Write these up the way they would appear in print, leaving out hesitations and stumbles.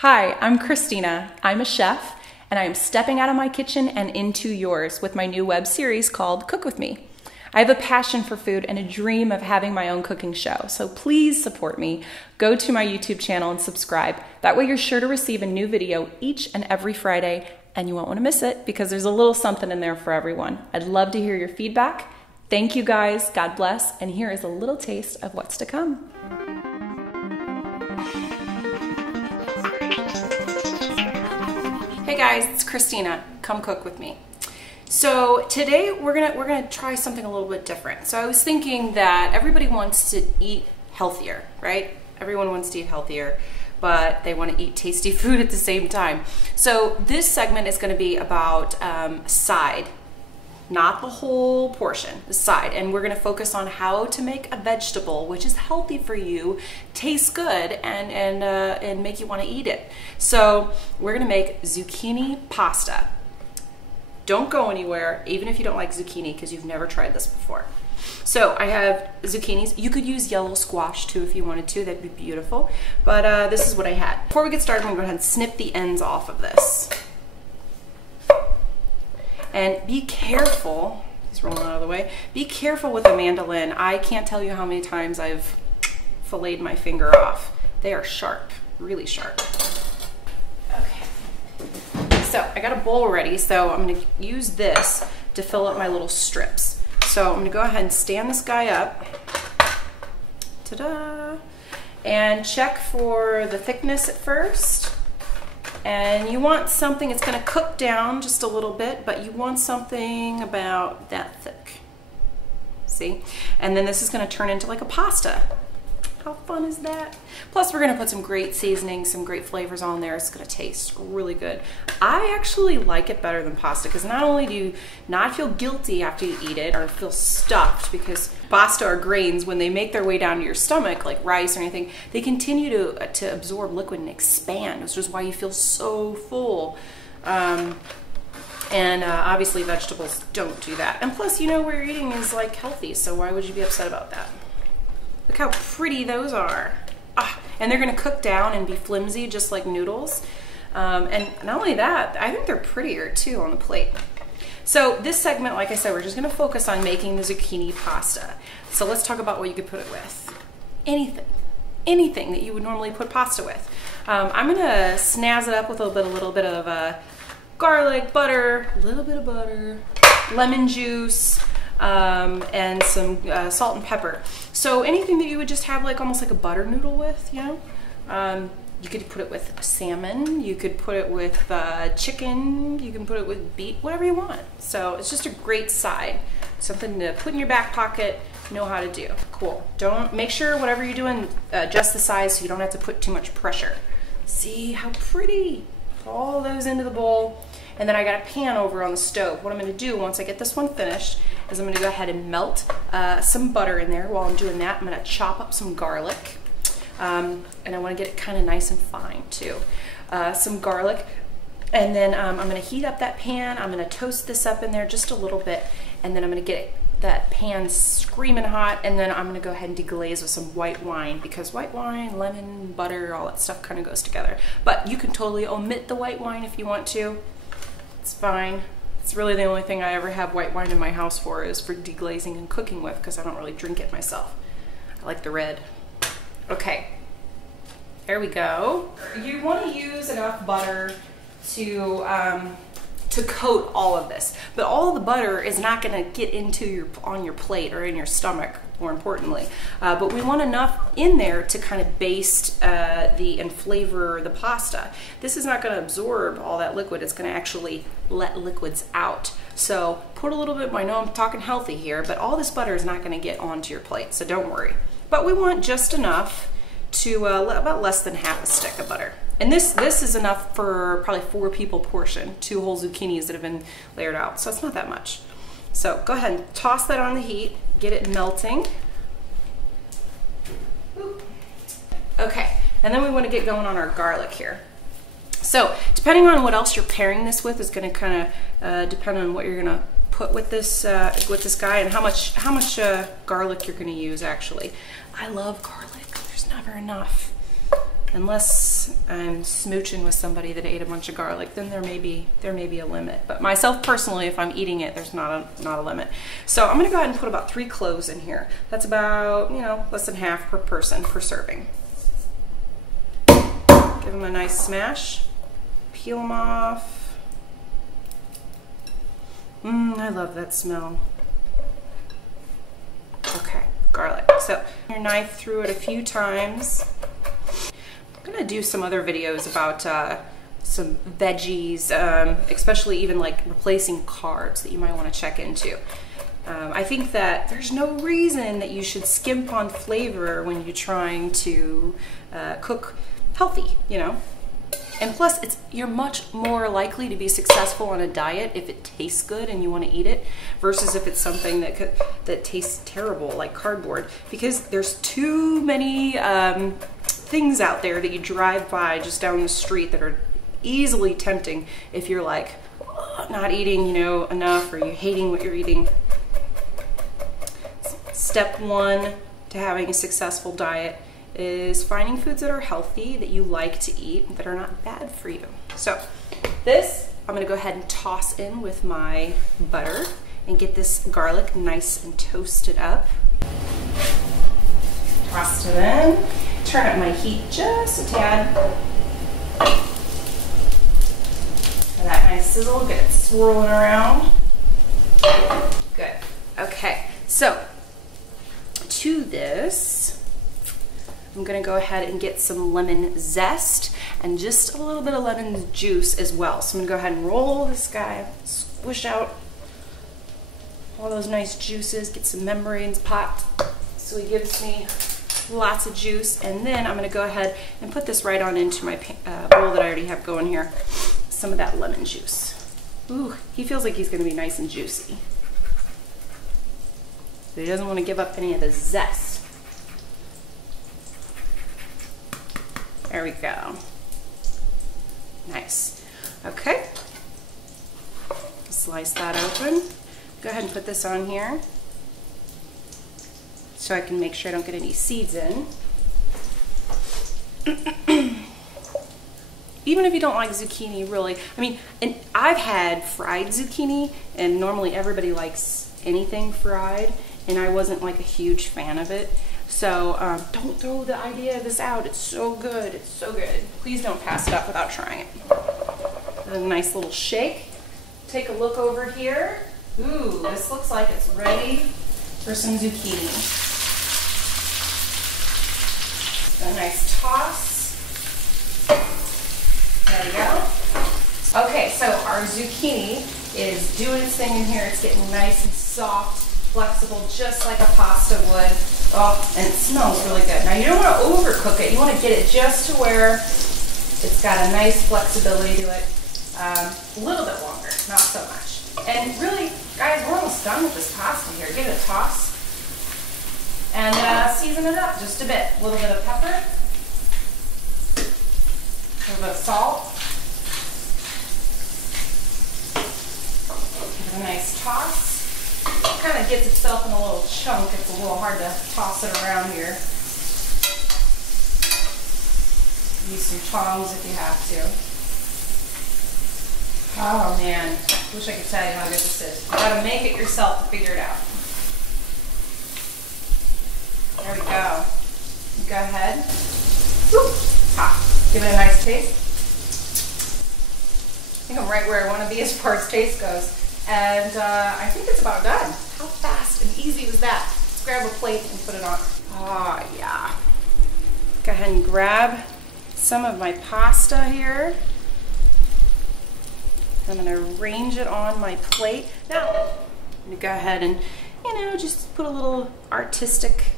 Hi, I'm Christina. I'm a chef, and I am stepping out of my kitchen and into yours with my new web series called Cook With Me. I have a passion for food and a dream of having my own cooking show, so please support me. Go to my YouTube channel and subscribe. That way you're sure to receive a new video each and every Friday, and you won't want to miss it because there's a little something in there for everyone. I'd love to hear your feedback. Thank you guys, God bless, and here is a little taste of what's to come. Hey guys, it's Christina. Come cook with me. So today we're gonna try something a little bit different. So I was thinking that everybody wants to eat healthier, right? Everyone wants to eat healthier, but they want to eat tasty food at the same time. So this segment is going to be about side, not the whole portion, the side. And we're going to focus on how to make a vegetable, which is healthy for you, tastes good, and make you want to eat it. So we're going to make zucchini pasta. Don't go anywhere, even if you don't like zucchini, because you've never tried this before. So I have zucchinis. You could use yellow squash too if you wanted to. That'd be beautiful. But this is what I had. Before we get started, I'm going to go ahead and snip the ends off of this. And be careful, he's rolling out of the way, be careful with a mandolin. I can't tell you how many times I've filleted my finger off. They are sharp, really sharp. Okay, so I got a bowl ready, so I'm gonna use this to fill up my little strips. So I'm gonna go ahead and stand this guy up, ta-da, and check for the thickness at first. And you want something, it's gonna cook down just a little bit, but you want something about that thick. See? And then this is gonna turn into like a pasta. How fun is that? Plus we're gonna put some great seasonings, some great flavors on there. It's gonna taste really good. I actually like it better than pasta because not only do you not feel guilty after you eat it or feel stuffed, because pasta or grains, when they make their way down to your stomach, like rice or anything, they continue to absorb liquid and expand, which is why you feel so full. Obviously vegetables don't do that. And plus, you know, what you're eating is like healthy, so why would you be upset about that? Look how pretty those are. And they're gonna cook down and be flimsy just like noodles. And not only that, I think they're prettier too on the plate. So this segment, like I said, we're just gonna focus on making the zucchini pasta. So let's talk about what you could put it with. Anything that you would normally put pasta with. I'm gonna snazz it up with a little bit of garlic, butter, a little bit of butter, lemon juice, and some salt and pepper. So anything that you would just have like almost like a butter noodle with, you know? You could put it with salmon, you could put it with chicken, you can put it with beef, whatever you want. So it's just a great side, something to put in your back pocket, know how to do. Cool. Make sure whatever you're doing, adjust the size so you don't have to put too much pressure. See how pretty? Put all those into the bowl. And then I got a pan over on the stove. What I'm gonna do once I get this one finished is I'm gonna go ahead and melt some butter in there. While I'm doing that, I'm gonna chop up some garlic. And I wanna get it kind of nice and fine too. Some garlic. And then I'm gonna heat up that pan. I'm gonna toast this up in there just a little bit. And then I'm gonna get that pan screaming hot. And then I'm gonna go ahead and deglaze with some white wine, because white wine, lemon, butter, all that stuff kind of goes together. But you can totally omit the white wine if you want to. It's fine. It's really the only thing I ever have white wine in my house for, is for deglazing and cooking with, because I don't really drink it myself. I like the red. Okay, there we go. You want to use enough butter to coat all of this, but all the butter is not going to get on your plate or in your stomach, more importantly. But we want enough in there to kind of baste and flavor the pasta. This is not going to absorb all that liquid. It's going to actually let liquids out. So put a little bit, I know I'm talking healthy here, but all this butter is not going to get onto your plate, so don't worry. But we want just enough to, about less than half a stick of butter. And this is enough for probably 4 people portion, 2 whole zucchinis that have been layered out, so it's not that much. So go ahead and toss that on the heat, get it melting. Okay, and then we want to get going on our garlic here. So depending on what else you're pairing this with is going to kind of depend on what you're going to put with this guy and how much garlic you're going to use. Actually, I love garlic. There's never enough. Unless I'm smooching with somebody that ate a bunch of garlic, then there may be a limit. But myself personally, if I'm eating it, there's not a limit. So I'm gonna go ahead and put about 3 cloves in here. That's about, you know, less than half per person per serving. Give them a nice smash. Peel them off. I love that smell. Okay, garlic. So your knife through it a few times. I'm gonna do some other videos about some veggies, especially even like replacing carbs that you might want to check into. I think that there's no reason that you should skimp on flavor when you're trying to cook healthy, you know? And plus, you're much more likely to be successful on a diet if it tastes good and you want to eat it, versus if it's something that tastes terrible, like cardboard. Because there's too many things out there that you drive by just down the street that are easily tempting if you're like not eating, you know, enough, or you're hating what you're eating. Step 1 to having a successful diet is finding foods that are healthy, that you like to eat, that are not bad for you. So this, I'm gonna go ahead and toss in with my butter and get this garlic nice and toasted up. Toss it in. Turn up my heat just a tad. For that nice sizzle, get it swirling around. Good. Okay, so to this, I'm gonna go ahead and get some lemon zest and just a little bit of lemon juice as well. So I'm gonna go ahead and roll this guy, squish out all those nice juices, get some membranes popped so he gives me lots of juice. And then I'm gonna go ahead and put this right on into my bowl that I already have going here. Some of that lemon juice. Ooh, he feels like he's gonna be nice and juicy. But he doesn't want to give up any of the zest. There we go. Nice. Okay. Slice that open. Go ahead and put this on here so I can make sure I don't get any seeds in. Even if you don't like zucchini, really, I mean, and I've had fried zucchini, and normally everybody likes anything fried, and I wasn't like a huge fan of it. So don't throw the idea of this out. It's so good. It's so good. Please don't pass it up without trying it. A nice little shake. Take a look over here. Ooh, this looks like it's ready for some zucchini. A nice toss. There we go. Okay, so our zucchini is doing its thing in here. It's getting nice and soft, flexible, just like a pasta would. Oh, and it smells really good. Now you don't want to overcook it. You want to get it just to where it's got a nice flexibility to it. A little bit longer, not so much. And really, guys, we're almost done with this pasta here. Give it a toss. And season it up just a bit. A little bit of pepper. A little bit of salt. Give it a nice toss. It kind of gets itself in a little chunk. It's a little hard to toss it around here. Use some tongs if you have to. Oh man, wish I could tell you how good this is. You gotta make it yourself to figure it out. There we go. Go ahead. Woo! Ha! Give it a nice taste. I think I'm right where I want to be as far as taste goes. And I think it's about done. How fast and easy was that? Let's grab a plate and put it on. Oh yeah. Go ahead and grab some of my pasta here. I'm going to arrange it on my plate. Now, I'm going to go ahead and, you know, just put a little artistic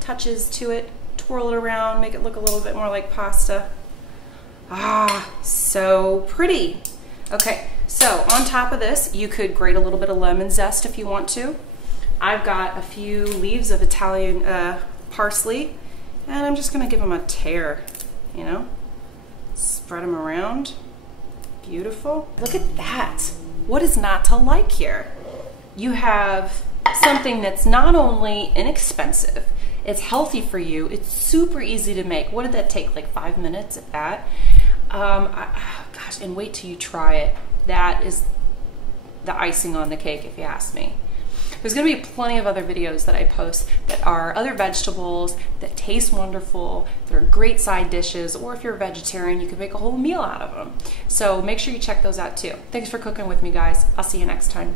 touches to it. Twirl it around, make it look a little bit more like pasta. Ah, so pretty. Okay, so on top of this, you could grate a little bit of lemon zest if you want to. I've got a few leaves of Italian parsley, and I'm just going to give them a tear, you know. Spread them around. Beautiful. Look at that. What is not to like here? You have something that's not only inexpensive, It's healthy for you. It's super easy to make. What did that take? Like 5 minutes at that? Gosh, and wait till you try it. That is the icing on the cake, if you ask me. There's going to be plenty of other videos that I post that are other vegetables that taste wonderful. They're great side dishes, or if you're a vegetarian, you can make a whole meal out of them. So make sure you check those out too. Thanks for cooking with me, guys. I'll see you next time.